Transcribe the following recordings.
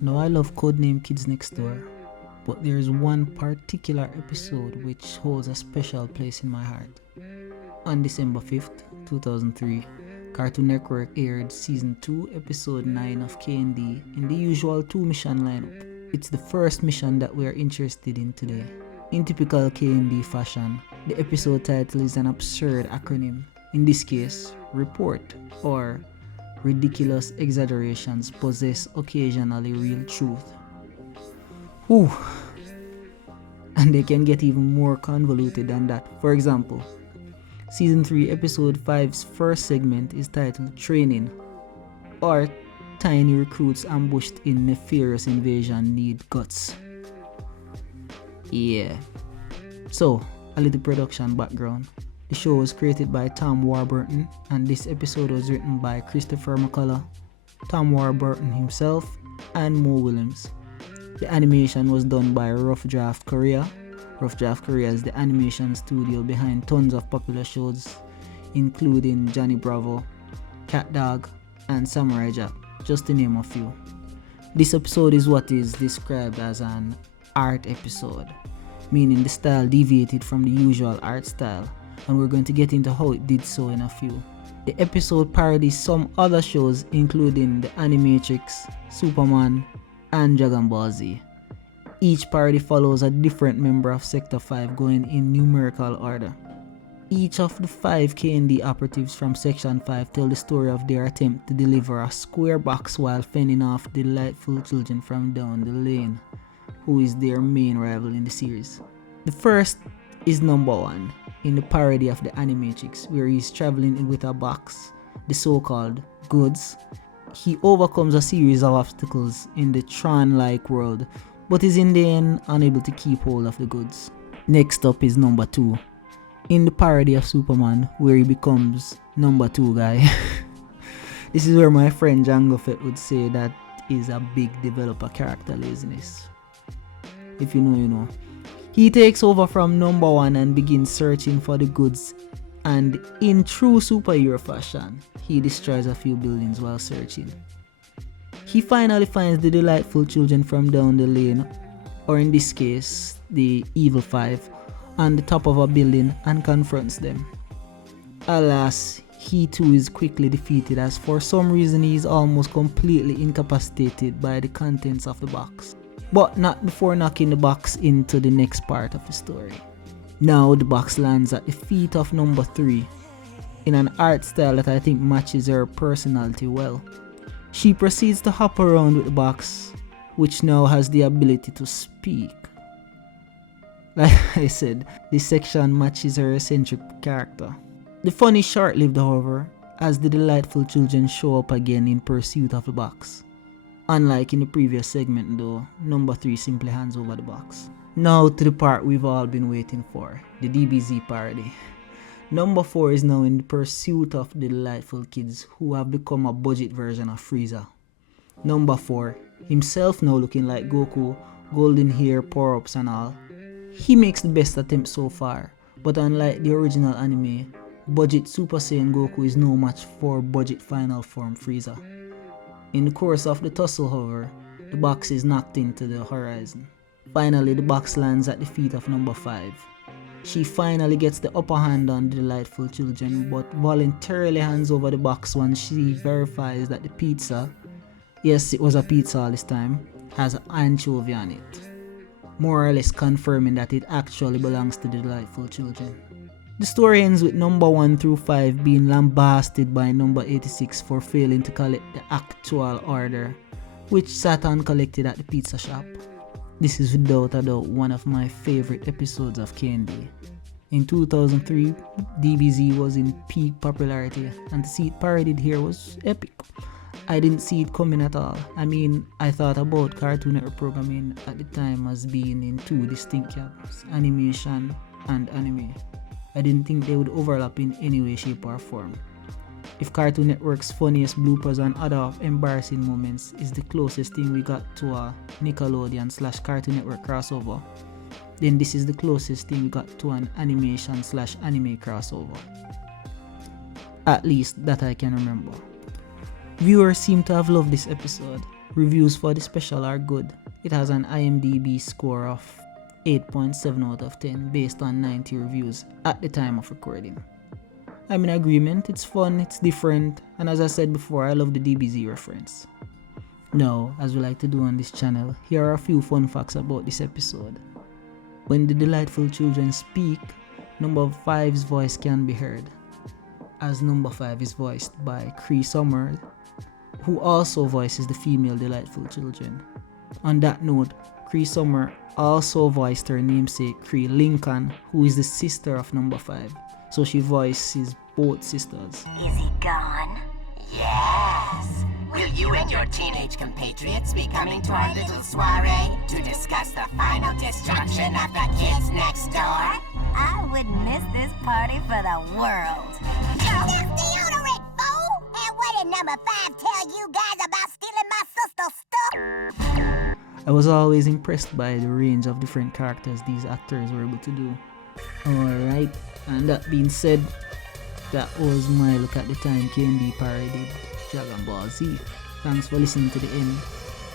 Now I love Codename Kids Next Door, but there is one particular episode which holds a special place in my heart. On December 5th, 2003, Cartoon Network aired Season 2, Episode 9 of K&D in the usual 2-mission lineup. It's the first mission that we are interested in today. In typical K&D fashion, the episode title is an absurd acronym. In this case, REPORT, or Ridiculous Exaggerations Possess Occasionally Real Truth. Whew. And they can get even more convoluted than that. For example, Season 3 Episode 5's first segment is titled Training, or Tiny Recruits Ambushed in Nefarious Invasion Need Guts. Yeah. So, a little production background. The show was created by Tom Warburton, and this episode was written by Christopher McCullough, Tom Warburton himself, and Mo Willems. The animation was done by Rough Draft Korea. Rough Draft Korea is the animation studio behind tons of popular shows, including Johnny Bravo, Cat Dog, and Samurai Jack, just to name a few. This episode is what is described as an art episode, meaning the style deviated from the usual art style, and we're going to get into how it did so in a few. The episode parodies some other shows including The Animatrix, Superman, and Dragonball Z. Each parody follows a different member of Sector 5 going in numerical order. Each of the 5 K&D operatives from Section 5 tell the story of their attempt to deliver a square box while fending off delightful children from down the lane, who is their main rival in the series. The first is number 1 in the parody of The Animatrix, where he's traveling with a box, the so-called goods. He overcomes a series of obstacles in the Tron-like world, but is in the end unable to keep hold of the goods. Next up is number 2 in the parody of Superman, where he becomes number 2 guy. This is where my friend Django Fett would say that is a big developer character laziness. If you know, you know. He takes over from number 1 and begins searching for the goods, and in true superhero fashion, he destroys a few buildings while searching. He finally finds the delightful children from down the lane, or in this case, the Evil 5, on the top of a building and confronts them. Alas, he too is quickly defeated, as for some reason he is almost completely incapacitated by the contents of the box. But not before knocking the box into the next part of the story. Now the box lands at the feet of number 3 in an art style that I think matches her personality well. She proceeds to hop around with the box, which now has the ability to speak. Like I said, this section matches her eccentric character. The fun is short-lived, however, as the delightful children show up again in pursuit of the box. Unlike in the previous segment though, number 3 simply hands over the box. Now to the part we've all been waiting for, the DBZ parody. Number 4 is now in the pursuit of the delightful kids who have become a budget version of Frieza. Number 4, himself now looking like Goku, golden hair, power-ups and all. He makes the best attempt so far, but unlike the original anime, budget Super Saiyan Goku is no match for budget final form Frieza. In the course of the tussle, however, the box is knocked into the horizon. Finally, the box lands at the feet of number 5. She finally gets the upper hand on the delightful children, but voluntarily hands over the box once she verifies that the pizza, yes, it was a pizza all this time, has an anchovy on it, more or less confirming that it actually belongs to the delightful children. The story ends with number 1 through 5 being lambasted by number 86 for failing to collect the actual order, which Satan collected at the pizza shop. This is without a doubt one of my favorite episodes of K&D. In 2003, DBZ was in peak popularity, and to see it parodied here was epic. I didn't see it coming at all. I mean, I thought about Cartoon Network programming at the time as being in 2 distinct camps, animation and anime. I didn't think they would overlap in any way, shape or form. If Cartoon Network's funniest bloopers and other embarrassing moments is the closest thing we got to a Nickelodeon/Cartoon Network crossover, then this is the closest thing we got to an animation/anime crossover. At least that I can remember. Viewers seem to have loved this episode, Reviews for the special are good. It has an IMDb score of 8.7 out of 10 based on 90 reviews at the time of recording. I'm in agreement, it's fun, it's different, and as I said before, I love the DBZ reference. Now, as we like to do on this channel, here are a few fun facts about this episode. When the delightful children speak, number 5's voice can be heard, as number 5 is voiced by Cree Summer, who also voices the female delightful children. On that note, Cree Summer also voiced her namesake Cree Lincoln, who is the sister of number 5, so she voices both sisters. Is he gone? Yes! Will you and your teenage compatriots be coming to our little soiree to discuss the final destruction of the kids next door? I wouldn't miss this party for the world. That's deodorant, fool! And what did number 5 tell you guys about stealing my sister's stuff? I was always impressed by the range of different characters these actors were able to do. Alright, and that being said, that was my look at the time KND parodied Dragonball Z. Thanks for listening to the end.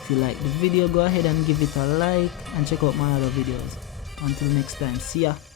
If you like the video, go ahead and give it a like and check out my other videos. Until next time, see ya!